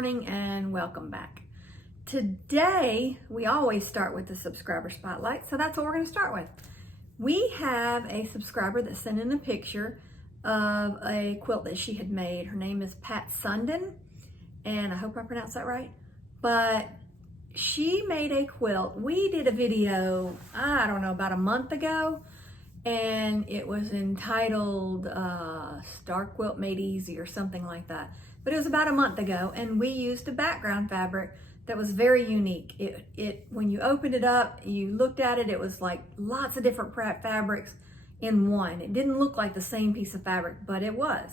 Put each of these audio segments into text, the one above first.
morning and welcome back. Today, we always start with the subscriber spotlight, so that's what we're going to start with. We have a subscriber that sent in a picture of a quilt that she had made. Her name is Pat Sundin, and I hope I pronounced that right, but she made a quilt. We did a video, I don't know, about a month ago, and it was entitled Star Quilt Made Easy or something like that. But it was about a month ago, and we used a background fabric that was very unique. It when you opened it up, you looked at it, it was like lots of different fabrics in one. It didn't look like the same piece of fabric, but it was.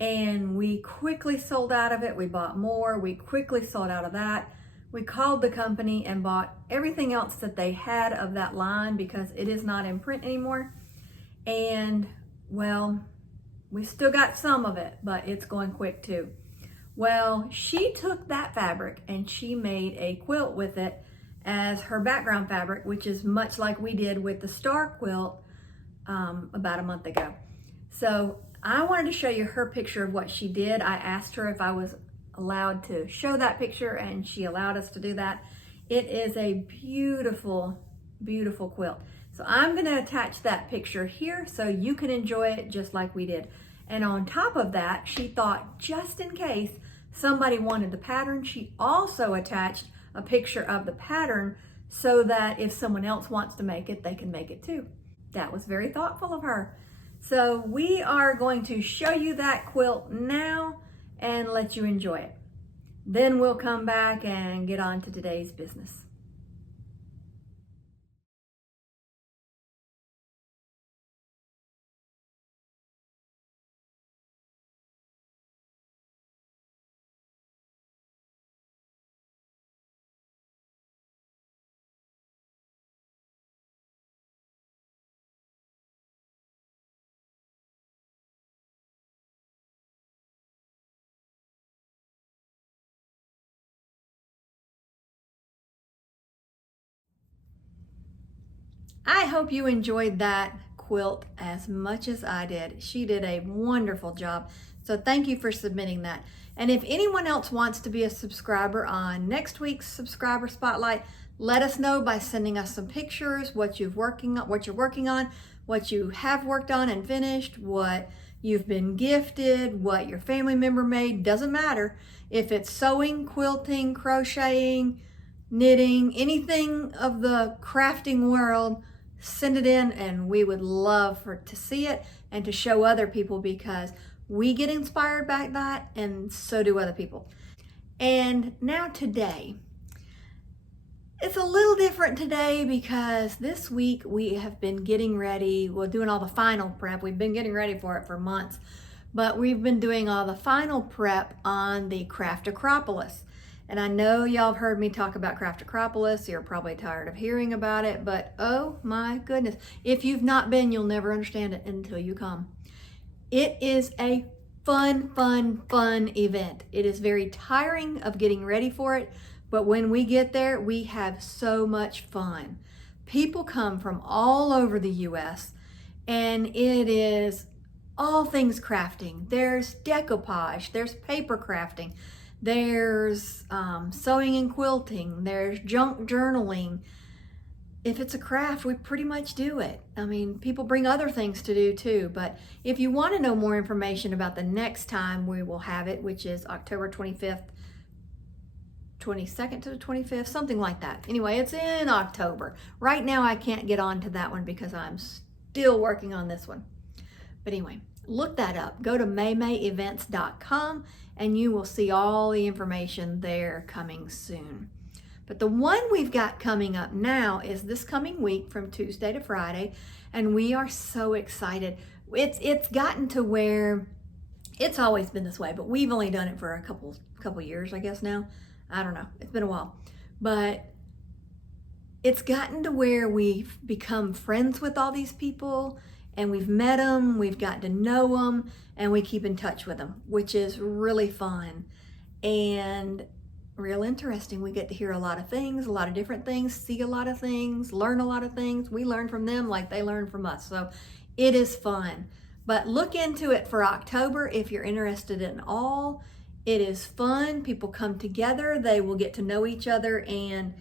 And we quickly sold out of it. We bought more. We quickly sold out of that. We called the company and bought everything else that they had of that line because it is not in print anymore. And well, we still got some of it, but it's going quick too. Well, she took that fabric and she made a quilt with it as her background fabric, which is much like we did with the star quilt about a month ago. So I wanted to show you her picture of what she did. I asked her if I was allowed to show that picture, and she allowed us to do that. It is a beautiful, beautiful quilt. So I'm going to attach that picture here so you can enjoy it just like we did. And on top of that, she thought just in case somebody wanted the pattern, she also attached a picture of the pattern so that if someone else wants to make it, they can make it too. That was very thoughtful of her. So we are going to show you that quilt now and let you enjoy it. Then we'll come back and get on to today's business. I hope you enjoyed that quilt as much as I did. She did a wonderful job. So thank you for submitting that. And if anyone else wants to be a subscriber on next week's subscriber spotlight, let us know by sending us some pictures, what you're working on, what you have worked on and finished, what you've been gifted, what your family member made. Doesn't matter if it's sewing, quilting, crocheting, knitting, anything of the crafting world. Send it in, and we would love to see it and to show other people, because we get inspired by that and so do other people. And now today, it's a little different today because this week we have been getting ready. We're doing all the final prep. We've been getting ready for it for months, but we've been doing all the final prep on the Craft Acropolis. And I know y'all have heard me talk about Craft Acropolis. You're probably tired of hearing about it, but oh my goodness. If you've not been, you'll never understand it until you come. It is a fun event. It is very tiring of getting ready for it, but when we get there, we have so much fun. People come from all over the US, and it is all things crafting. There's decoupage, there's paper crafting, there's sewing and quilting, there's junk journaling. If it's a craft, we pretty much do it. I mean, people bring other things to do too, but if you want to know more information about the next time we will have it, which is October 25th, 22nd to the 25th, something like that. Anyway, it's in October. Right now, I can't get on to that one because I'm still working on this one. But anyway, look that up. Go to maymayevents.com and you will see all the information there coming soon. But the one we've got coming up now is this coming week from Tuesday to Friday, and we are so excited. It's gotten to where it's always been this way, but we've only done it for a couple years, I guess now. I don't know. It's been a while. But it's gotten to where we've become friends with all these people, and we've met them, we've gotten to know them, and we keep in touch with them, which is really fun and real interesting. We get to hear a lot of things, a lot of different things, see a lot of things, learn a lot of things. We learn from them like they learn from us. So it is fun. But look into it for October if you're interested in all. It is fun. People come together. They will get to know each other and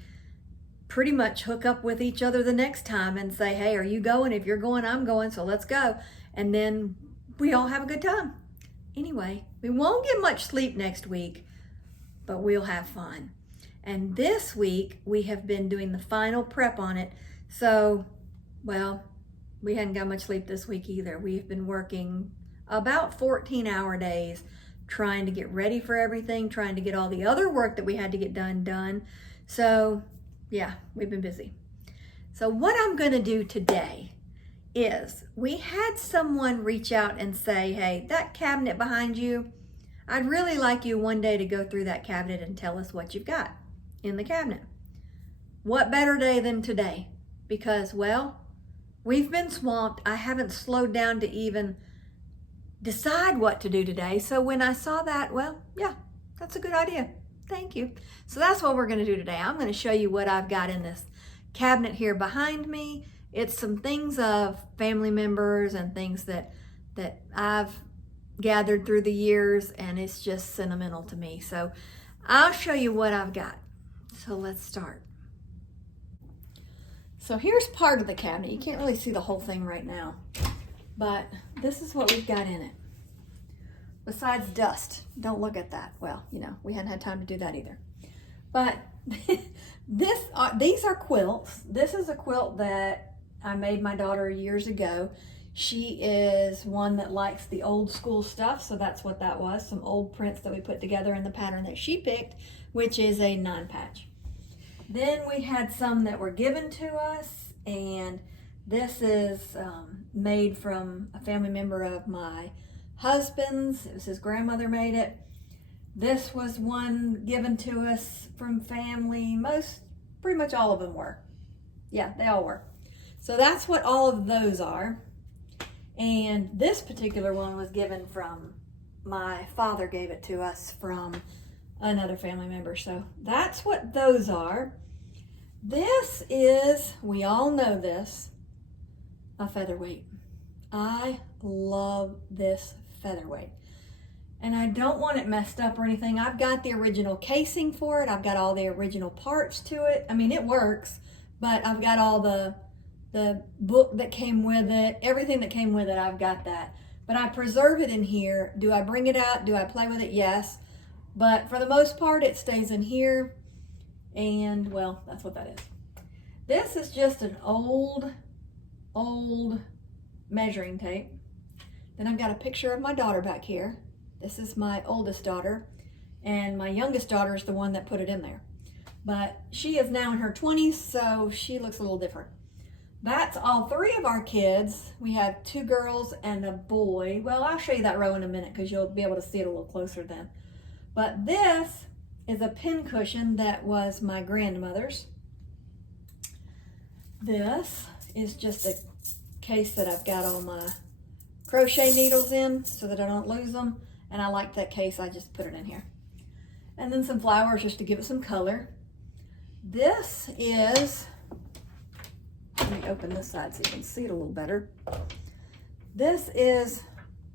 pretty much hook up with each other the next time and say, hey, are you going? If you're going, I'm going, so let's go. And then we all have a good time. Anyway, we won't get much sleep next week, but we'll have fun. And this week, we have been doing the final prep on it. So, well, we hadn't got much sleep this week either. We've been working about 14-hour days, trying to get ready for everything, trying to get all the other work that we had to get done. So, yeah, we've been busy. So what I'm gonna do today is, we had someone reach out and say, hey, that cabinet behind you, I'd really like you one day to go through that cabinet and tell us what you've got in the cabinet. What better day than today? Because, well, we've been swamped. I haven't slowed down to even decide what to do today. So when I saw that, well, yeah, that's a good idea. Thank you. So that's what we're gonna do today. I'm gonna show you what I've got in this cabinet here behind me. It's some things of family members and things that I've gathered through the years, and it's just sentimental to me. So I'll show you what I've got. So let's start. So here's part of the cabinet. You can't really see the whole thing right now, but this is what we've got in it. Besides dust, don't look at that. Well, you know, we hadn't had time to do that either. But these are quilts. This is a quilt that I made my daughter years ago. She is one that likes the old school stuff, so that's what that was, some old prints that we put together in the pattern that she picked, which is a 9-patch. Then we had some that were given to us, and this is made from a family member of my husband's. It was his grandmother made it. This was one given to us from family. Pretty much all of them were. Yeah, they all were. So that's what all of those are. And this particular one was given from, my father gave it to us from another family member. So that's what those are. This is, we all know this, a featherweight. I love this featherweight. And I don't want it messed up or anything. I've got the original casing for it. I've got all the original parts to it. I mean, it works, but I've got all the book that came with it, everything that came with it, I've got that. But I preserve it in here. Do I bring it out? Do I play with it? Yes. But for the most part, it stays in here. And, well, that's what that is. This is just an old measuring tape. Then I've got a picture of my daughter back here. This is my oldest daughter, and my youngest daughter is the one that put it in there. But she is now in her 20s, so she looks a little different. That's all three of our kids. We have 2 girls and a boy. Well, I'll show you that row in a minute because you'll be able to see it a little closer then. But this is a pin cushion that was my grandmother's. This is just a case that I've got all my crochet needles in so that I don't lose them. And I like that case, I just put it in here. And then some flowers just to give it some color. This is, let me open this side so you can see it a little better. This is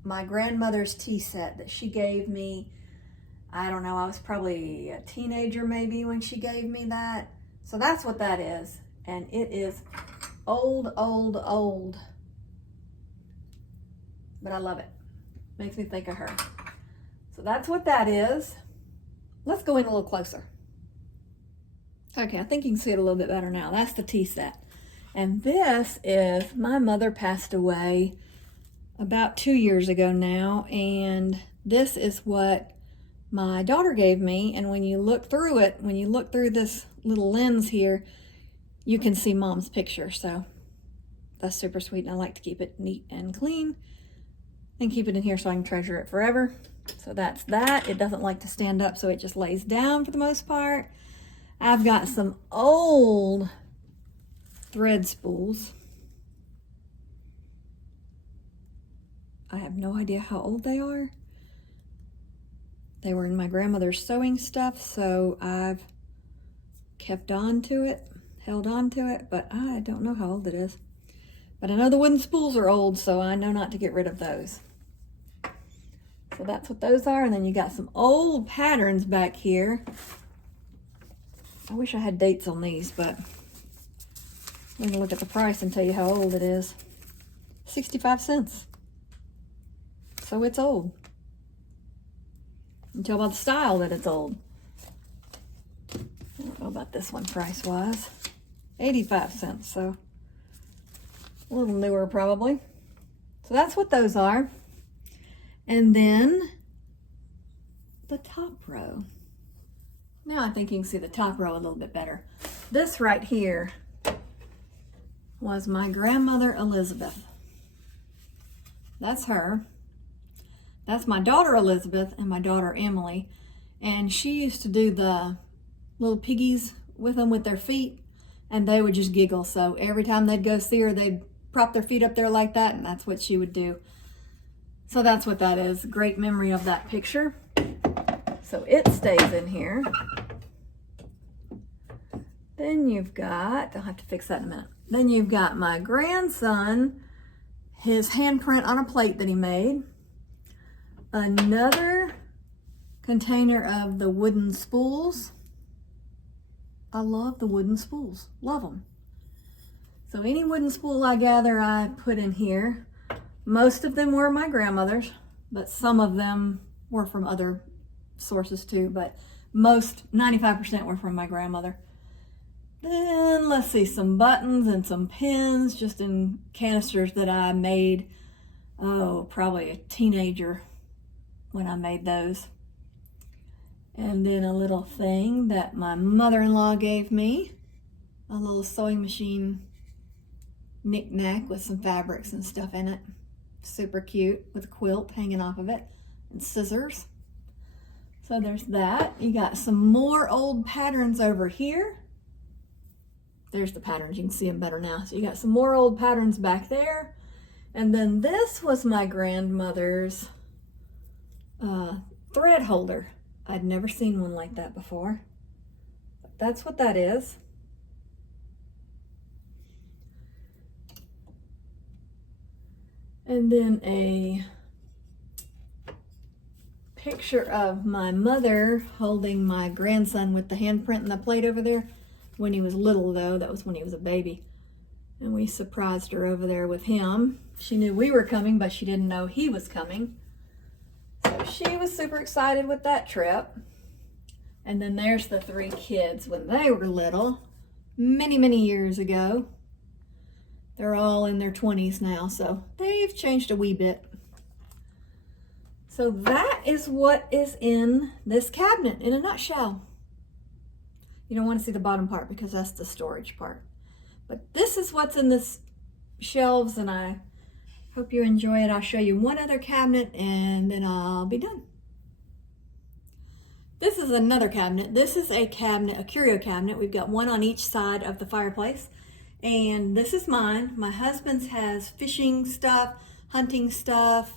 my grandmother's tea set that she gave me. I don't know, I was probably a teenager maybe when she gave me that. So that's what that is. And it is old. But I love it. Makes me think of her. So that's what that is. Let's go in a little closer. Okay, I think you can see it a little bit better now. That's the tea set. And this is, my mother passed away about 2 years ago now, and this is what my daughter gave me. And when you look through it, when you look through this little lens here, you can see Mom's picture. So that's super sweet, and I like to keep it neat and clean and keep it in here so I can treasure it forever. So that's that. It doesn't like to stand up, so it just lays down for the most part. I've got some old thread spools. I have no idea how old they are. They were in my grandmother's sewing stuff, so I've kept on to it, held on to it, but I don't know how old it is. But I know the wooden spools are old, so I know not to get rid of those. So that's what those are. And then you got some old patterns back here. I wish I had dates on these, but I'm gonna look at the price and tell you how old it is. 65 cents. So it's old. You can tell by the style that it's old. I don't know about this one price-wise. 85 cents, so a little newer probably. So that's what those are. And then the top row. Now I think you can see the top row a little bit better. This right here was my grandmother Elizabeth. That's her. That's my daughter Elizabeth and my daughter Emily. And she used to do the little piggies with them with their feet, and they would just giggle. So every time they'd go see her, they'd prop their feet up there like that, and that's what she would do. So that's what that is. Great memory of that picture. So it stays in here. Then you've got, I'll have to fix that in a minute. Then you've got my grandson, his handprint on a plate that he made. Another container of the wooden spools. I love the wooden spools, love them. So any wooden spool I gather, I put in here. Most of them were my grandmother's, but some of them were from other sources too, but most, 95% were from my grandmother. Then let's see, some buttons and some pins just in canisters that I made, probably a teenager when I made those. And then a little thing that my mother-in-law gave me, a little sewing machine knick-knack with some fabrics and stuff in it. Super cute, with a quilt hanging off of it and scissors. So there's that. You got some more old patterns over here. There's the patterns, you can see them better now. So you got some more old patterns back there. And then this was my grandmother's thread holder. I'd never seen one like that before. But that's what that is. And then a picture of my mother holding my grandson with the handprint and the plate over there. When he was little though, that was when he was a baby. And we surprised her over there with him. She knew we were coming, but she didn't know he was coming. So she was super excited with that trip. And then there's the three kids when they were little, many, many years ago. They're all in their 20s now, so they've changed a wee bit. So that is what is in this cabinet in a nutshell. You don't want to see the bottom part because that's the storage part. But this is what's in this shelves, and I hope you enjoy it. I'll show you one other cabinet and then I'll be done. This is another cabinet. This is a cabinet, a curio cabinet. We've got one on each side of the fireplace. And this is mine. My husband's has fishing stuff, hunting stuff,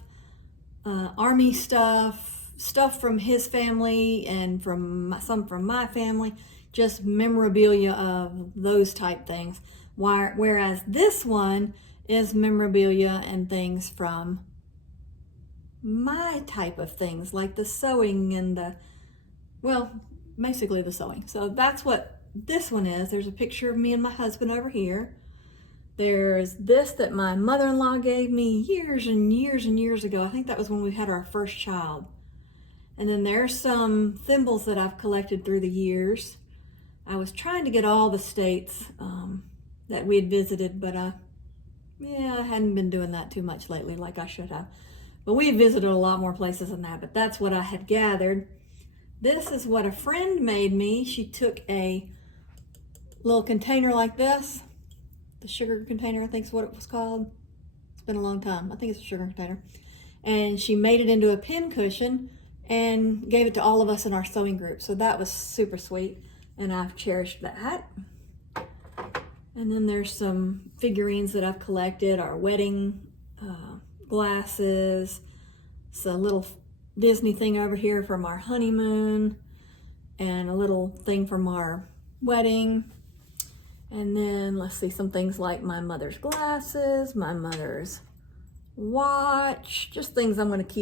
army stuff, stuff from his family and some from my family, just memorabilia of those type things. Whereas this one is memorabilia and things from my type of things, like the sewing and basically the sewing. So that's what this one is. There's a picture of me and my husband over here. There's this that my mother-in-law gave me years and years and years ago. I think that was when we had our first child. And then there's some thimbles that I've collected through the years. I was trying to get all the states that we had visited, but I hadn't been doing that too much lately like I should have. But we had visited a lot more places than that, but that's what I had gathered. This is what a friend made me. She took a little container like this, the sugar container, I think is what it was called. It's been a long time. I think it's a sugar container. And she made it into a pin cushion and gave it to all of us in our sewing group. So that was super sweet, and I've cherished that. And then there's some figurines that I've collected, our wedding glasses. It's a little Disney thing over here from our honeymoon, and a little thing from our wedding. And then let's see, some things like my mother's glasses, my mother's watch, just things I'm going to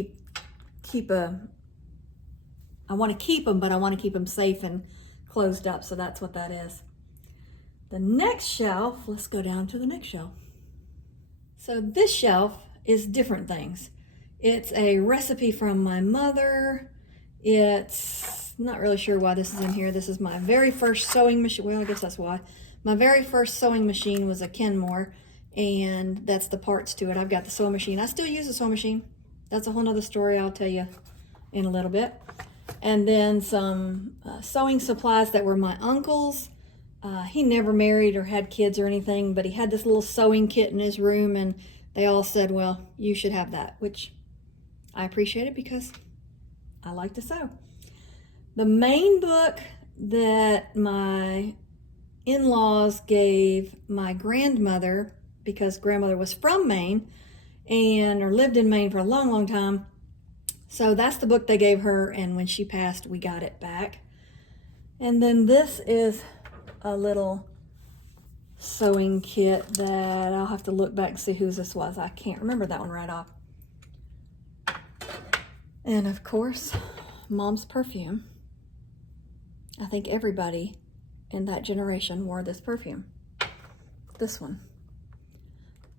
I want to keep them, but I want to keep them safe and closed up. So that's what that is. The next shelf, let's go down to the next shelf. So this shelf is different things. It's a recipe from my mother. It's not really sure why this is in here. This is my very first sewing machine. Well, I guess that's why. My very first sewing machine was a Kenmore, and that's the parts to it. I've got the sewing machine. I still use the sewing machine. That's a whole nother story I'll tell you in a little bit. And then some sewing supplies that were my uncle's. He never married or had kids or anything, but he had this little sewing kit in his room, and they all said, well, you should have that, which I appreciated because I like to sew. The main book that my in-laws gave my grandmother, because grandmother was from Maine or lived in Maine for a long, long time. So that's the book they gave her, and when she passed, we got it back. And then this is a little sewing kit that I'll have to look back and see whose this was. I can't remember that one right off. And of course, Mom's perfume. I think everybody in that generation wore this perfume. This one.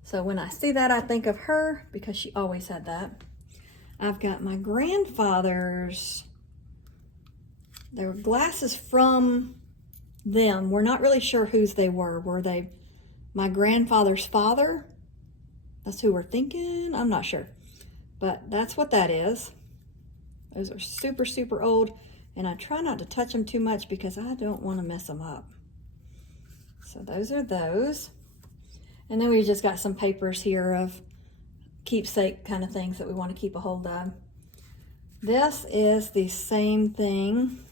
So when I see that, I think of her because she always had that. I've got my grandfather's, there were glasses from them. We're not really sure whose they were. Were they my grandfather's father? That's who we're thinking. I'm not sure. But that's what that is. Those are super, super old. And I try not to touch them too much because I don't want to mess them up. So those are those. And then we just got some papers here of keepsake kind of things that we want to keep a hold of. This is the same thing.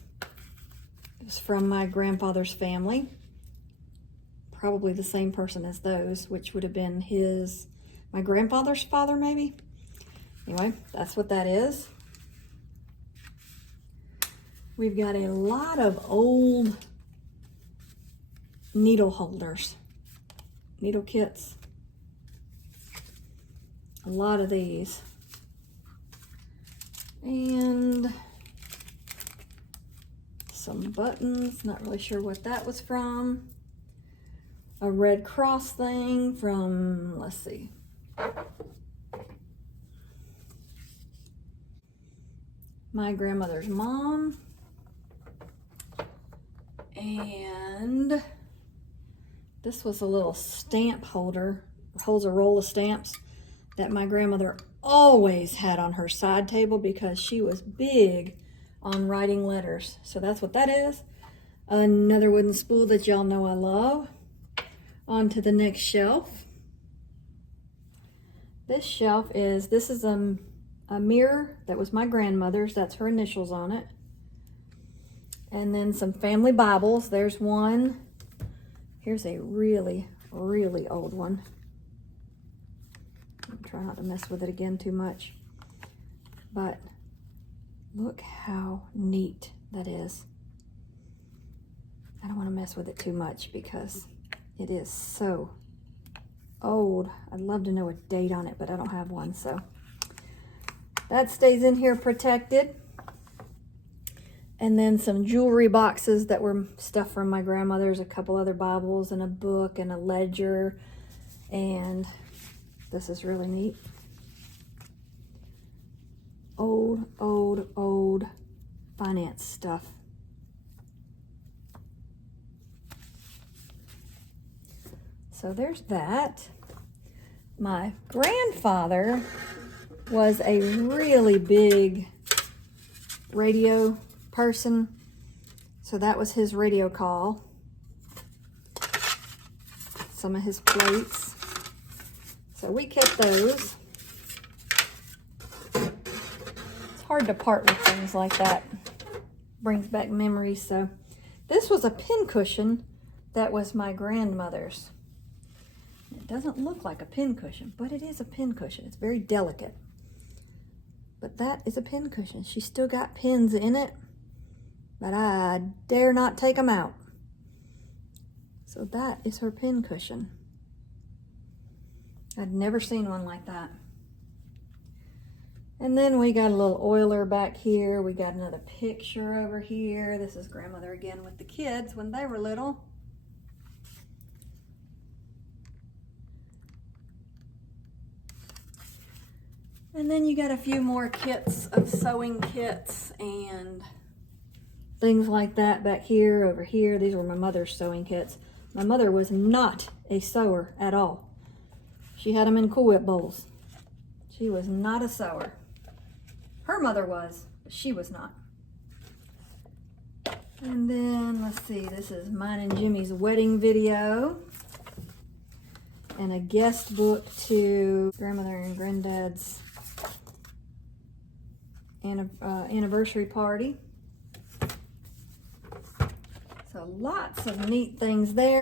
It's from my grandfather's family. Probably the same person as those, which would have been my grandfather's father maybe. Anyway, that's what that is. We've got a lot of old needle holders, needle kits. A lot of these. And some buttons, not really sure what that was from. A Red Cross thing from, let's see. My grandmother's mom. And this was a little stamp holder, holds a roll of stamps that my grandmother always had on her side table because she was big on writing letters. So that's what that is. Another wooden spool that y'all know I love. On to the next shelf. This shelf this is a mirror that was my grandmother's. That's her initials on it. And then some family Bibles. There's one. Here's a really, really old one. I'll try not to mess with it again too much. But look how neat that is. I don't want to mess with it too much because it is so old. I'd love to know a date on it, but I don't have one. So that stays in here protected. And then some jewelry boxes that were stuff from my grandmother's, a couple other Bibles and a book and a ledger. And this is really neat. Old, old, old finance stuff. So there's that. My grandfather was a really big radio person, so that was his radio call. Some of his plates, so we kept those. It's hard to part with things like that. Brings back memories. So this was a pin cushion that was my grandmother's. It doesn't look like a pin cushion, but it is a pin cushion. It's very delicate, but that is a pin cushion. She still got pins in it, but I dare not take them out. So that is her pin cushion. I'd never seen one like that. And then we got a little oiler back here. We got another picture over here. This is grandmother again with the kids when they were little. And then you got a few more kits of sewing kits and things like that back here, over here. These were my mother's sewing kits. My mother was not a sewer at all. She had them in Cool Whip bowls. She was not a sewer. Her mother was, but she was not. And then, let's see, this is mine and Jimmy's wedding video. And a guest book to grandmother and granddad's anniversary party. So lots of neat things there.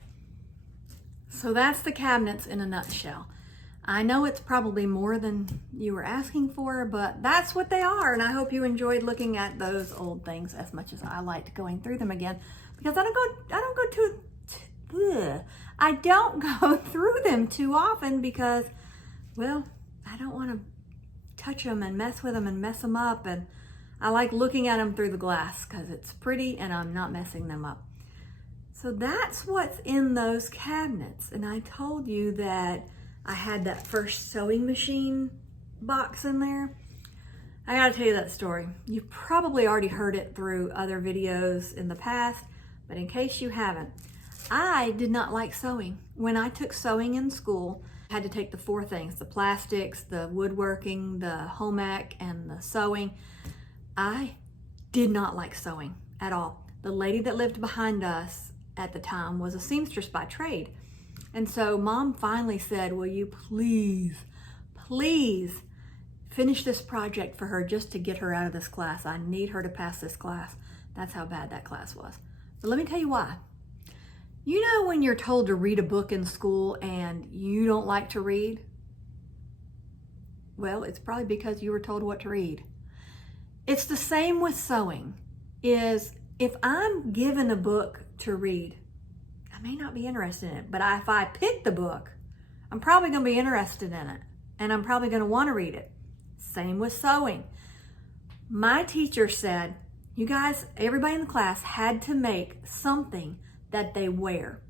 So that's the cabinets in a nutshell. I know it's probably more than you were asking for, but that's what they are. And I hope you enjoyed looking at those old things as much as I liked going through them again, because I don't go through them too often because, well, I don't want to touch them and mess with them and mess them up. And I like looking at them through the glass because it's pretty and I'm not messing them up. So that's what's in those cabinets. And I told you that I had that first sewing machine box in there. I gotta tell you that story. You've probably already heard it through other videos in the past, but in case you haven't, I did not like sewing. When I took sewing in school, I had to take the 4 things: the plastics, the woodworking, the home ec, and the sewing. I did not like sewing at all. The lady that lived behind us at the time was a seamstress by trade. And so Mom finally said, will you please finish this project for her just to get her out of this class. I need her to pass this class. That's how bad that class was. But let me tell you why. You know when you're told to read a book in school and you don't like to read? Well, it's probably because you were told what to read. It's the same with sewing. Is if I'm given a book to read, I may not be interested in it, but if I pick the book, I'm probably going to be interested in it, and I'm probably going to want to read it. Same with sewing. My teacher said, you guys, everybody in the class had to make something that they wear.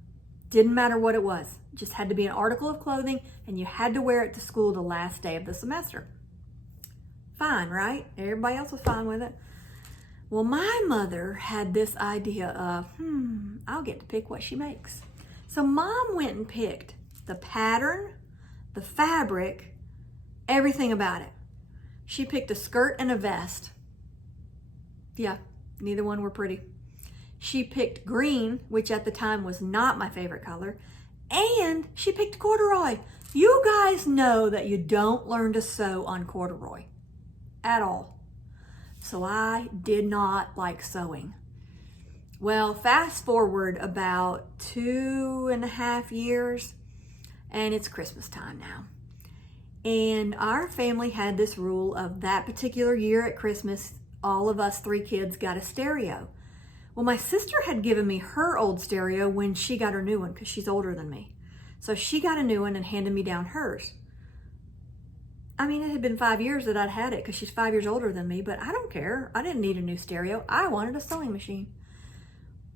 Didn't matter what it was. It just had to be an article of clothing, and you had to wear it to school the last day of the semester. Fine, right? Everybody else was fine with it. Well, my mother had this idea of, I'll get to pick what she makes. So Mom went and picked the pattern, the fabric, everything about it. She picked a skirt and a vest. Yeah, neither one were pretty. She picked green, which at the time was not my favorite color, and she picked corduroy. You guys know that you don't learn to sew on corduroy at all. So I did not like sewing. Well, fast forward about 2.5 years, and it's Christmas time now. And our family had this rule of that particular year at Christmas, all of us 3 kids got a stereo. Well, my sister had given me her old stereo when she got her new one because she's older than me. So she got a new one and handed me down hers. I mean, it had been 5 years that I'd had it because she's 5 years older than me, but I don't care. I didn't need a new stereo. I wanted a sewing machine.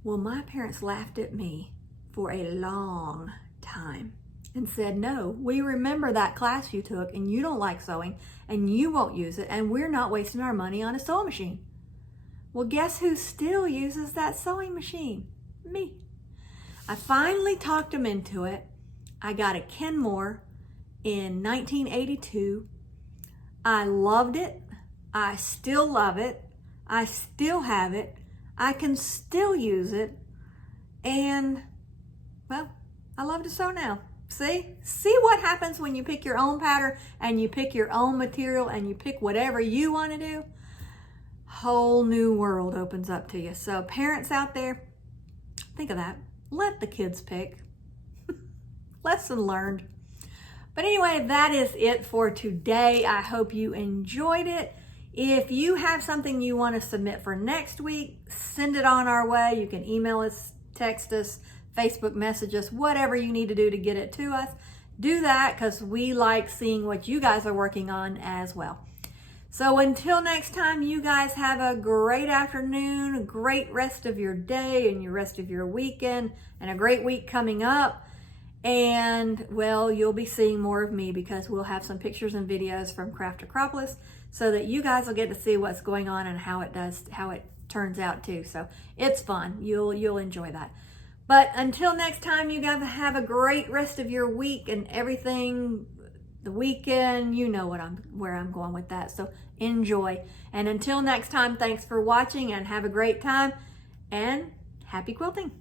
Well, my parents laughed at me for a long time and said, no, we remember that class you took and you don't like sewing and you won't use it and we're not wasting our money on a sewing machine. Well, guess who still uses that sewing machine? Me. I finally talked them into it. I got a Kenmore in 1982. I loved it. I still love it. I still have it. I can still use it. And, well, I love to sew now. See what happens when you pick your own pattern and you pick your own material and you pick whatever you want to do? Whole new world opens up to you. So parents out there, think of that. Let the kids pick. Lesson learned. But anyway, that is it for today. I hope you enjoyed it. If you have something you want to submit for next week, send it on our way. You can email us, text us, Facebook message us, whatever you need to do to get it to us. Do that because we like seeing what you guys are working on as well. So until next time, you guys have a great afternoon, a great rest of your day and your rest of your weekend, and a great week coming up. And well, you'll be seeing more of me because we'll have some pictures and videos from Craft Acropolis so that you guys will get to see what's going on and how it turns out too. So it's fun. You'll enjoy that. But until next time, you guys have a great rest of your week and everything. The weekend, you know where I'm going with that. So enjoy. And until next time, thanks for watching and have a great time and happy quilting.